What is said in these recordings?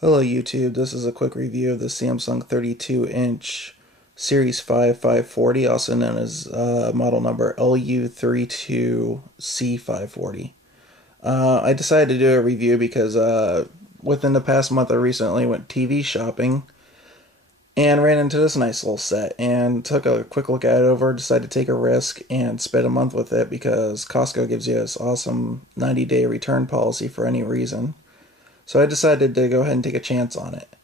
Hello YouTube, this is a quick review of the Samsung 32-inch Series 540, also known as model number LU32C540. I decided to do a review because within the past month I recently went TV shopping and ran into this nice little set and took a quick look at it over, decided to take a risk and spend a month with it because Costco gives you this awesome 90-day return policy for any reason. So I decided to go ahead and take a chance on it.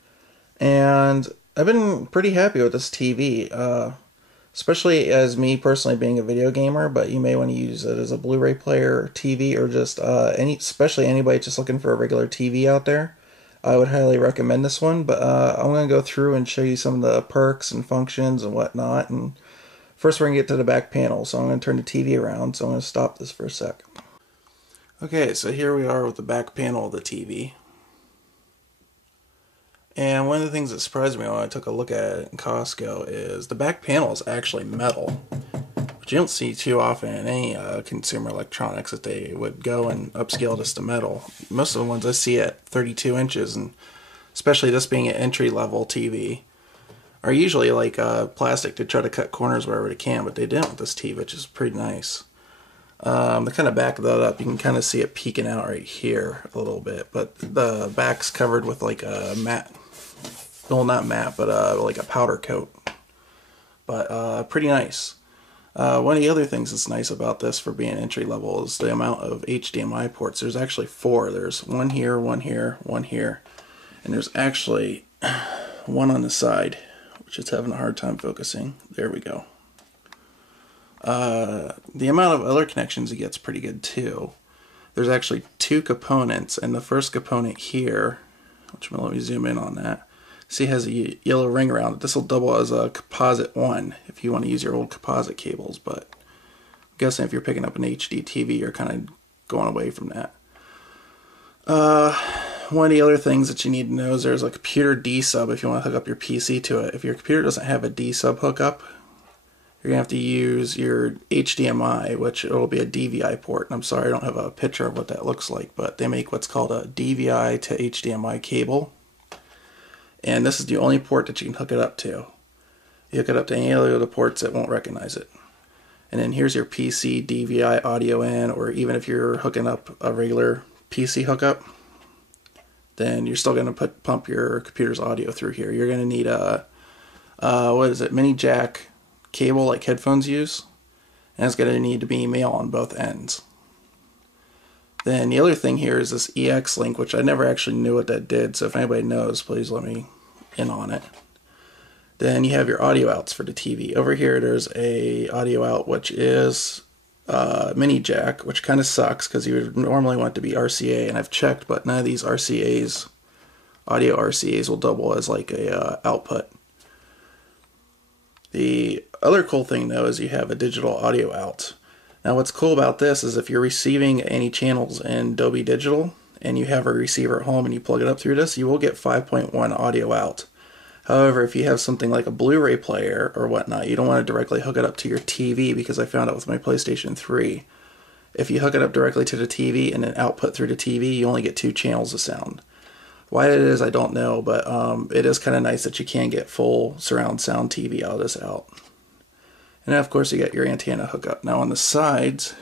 And I've been pretty happy with this TV, especially as me personally being a video gamer, but you may want to use it as a Blu-ray player, TV, or just especially anybody just looking for a regular TV out there. I would highly recommend this one, but I'm going to go through and show you some of the perks and functions and whatnot. And first we're going to get to the back panel, so I'm going to turn the TV around, so I'm going to stop this for a sec. Okay, so here we are with the back panel of the TV. And one of the things that surprised me when I took a look at it in Costco is the back panel is actually metal, which you don't see too often in any consumer electronics, that they would go and upscale this to metal. Most of the ones I see at 32 inches, and especially this being an entry-level TV, are usually like plastic to try to cut corners wherever they can, but they didn't with this TV, which is pretty nice. To kind of back that up, you can kind of see it peeking out right here a little bit, but the back's covered with like a matte, well, not matte, but like a powder coat, but pretty nice. One of the other things that's nice about this for being entry level is the amount of HDMI ports. There's actually 4. There's one here, one here, one here, and there's actually one on the side, which is having a hard time focusing. There we go. The amount of other connections you get is pretty good too. There's actually 2 components, and the first component here, which let me zoom in on that. See, it has a yellow ring around it. This will double as a composite 1 if you want to use your old composite cables, but I'm guessing if you're picking up an HD TV, you're kind of going away from that. One of the other things that you need to know is there's a computer D sub if you want to hook up your PC to it. If your computer doesn't have a D sub hookup, you're going to have to use your HDMI, which will be a DVI port. And I'm sorry I don't have a picture of what that looks like, but they make what's called a DVI to HDMI cable. And this is the only port that you can hook it up to. You hook it up to any other of the ports, it won't recognize it. And then here's your PC DVI audio in, or even if you're hooking up a regular PC hookup, then you're still going to pump your computer's audio through here. You're going to need a, mini jack cable like headphones use, and it's going to need to be male on both ends. Then the other thing here is this EX link, which I never actually knew what that did, so if anybody knows, please let me in on it. Then you have your audio outs for the TV. Over here there's a audio out which is mini jack, which kind of sucks because you would normally want it to be RCA, and I've checked, but none of these RCAs, audio RCAs, will double as like a output. The other cool thing though is you have a digital audio out. Now what's cool about this is if you're receiving any channels in Dolby Digital and you have a receiver at home and you plug it up through this, you will get 5.1 audio out. However, if you have something like a Blu-ray player or whatnot, you don't want to directly hook it up to your TV, because I found out with my PlayStation 3, if you hook it up directly to the TV and then output through the TV, you only get 2 channels of sound. Why it is, I don't know, but it is kind of nice that you can get full surround sound TV out of this out. And then of course you got your antenna hookup. Now on the sides,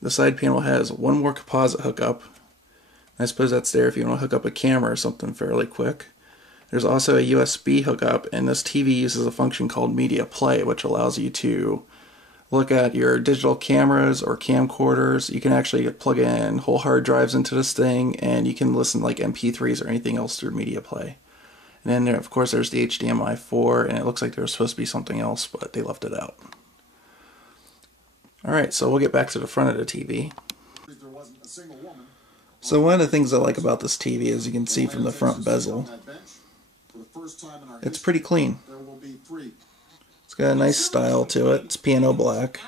the side panel has one more composite hookup. I suppose that's there if you want to hook up a camera or something fairly quick. There's also a USB hookup, and this TV uses a function called Media Play, which allows you to look at your digital cameras or camcorders. You can actually plug in whole hard drives into this thing, and you can listen like MP3s or anything else through Media Play. And then there, of course, there's the HDMI 4, and it looks like there was supposed to be something else, but they left it out. Alright, so we'll get back to the front of the TV. So one of the things I like about this TV is you can see from the front bezel, it's pretty clean. It's got a nice style to it. It's piano black.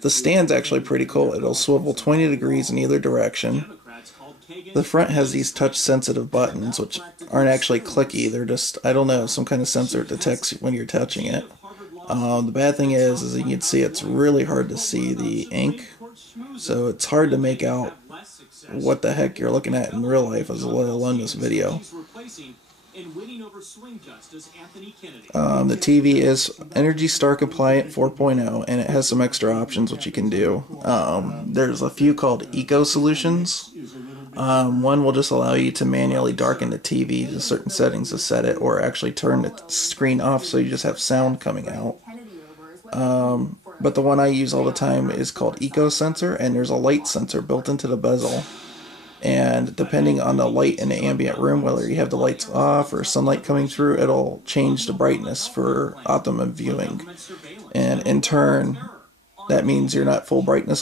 The stand's actually pretty cool. It'll swivel 20 degrees in either direction. The front has these touch-sensitive buttons, which aren't actually clicky. They're just, I don't know, some kind of sensor detects when you're touching it. The bad thing is you can see it's really hard to see the ink, so it's hard to make out what the heck you're looking at in real life, as let alone this video. The TV is Energy Star Compliant 4.0, and it has some extra options which you can do. There's a few called Eco Solutions. One will just allow you to manually darken the TV to certain settings to set it, or actually turn the screen off so you just have sound coming out. But the one I use all the time is called Eco Sensor, and there's a light sensor built into the bezel. And depending on the light in the ambient room, whether you have the lights off or sunlight coming through, it'll change the brightness for optimum viewing. And in turn, that means you're not full brightness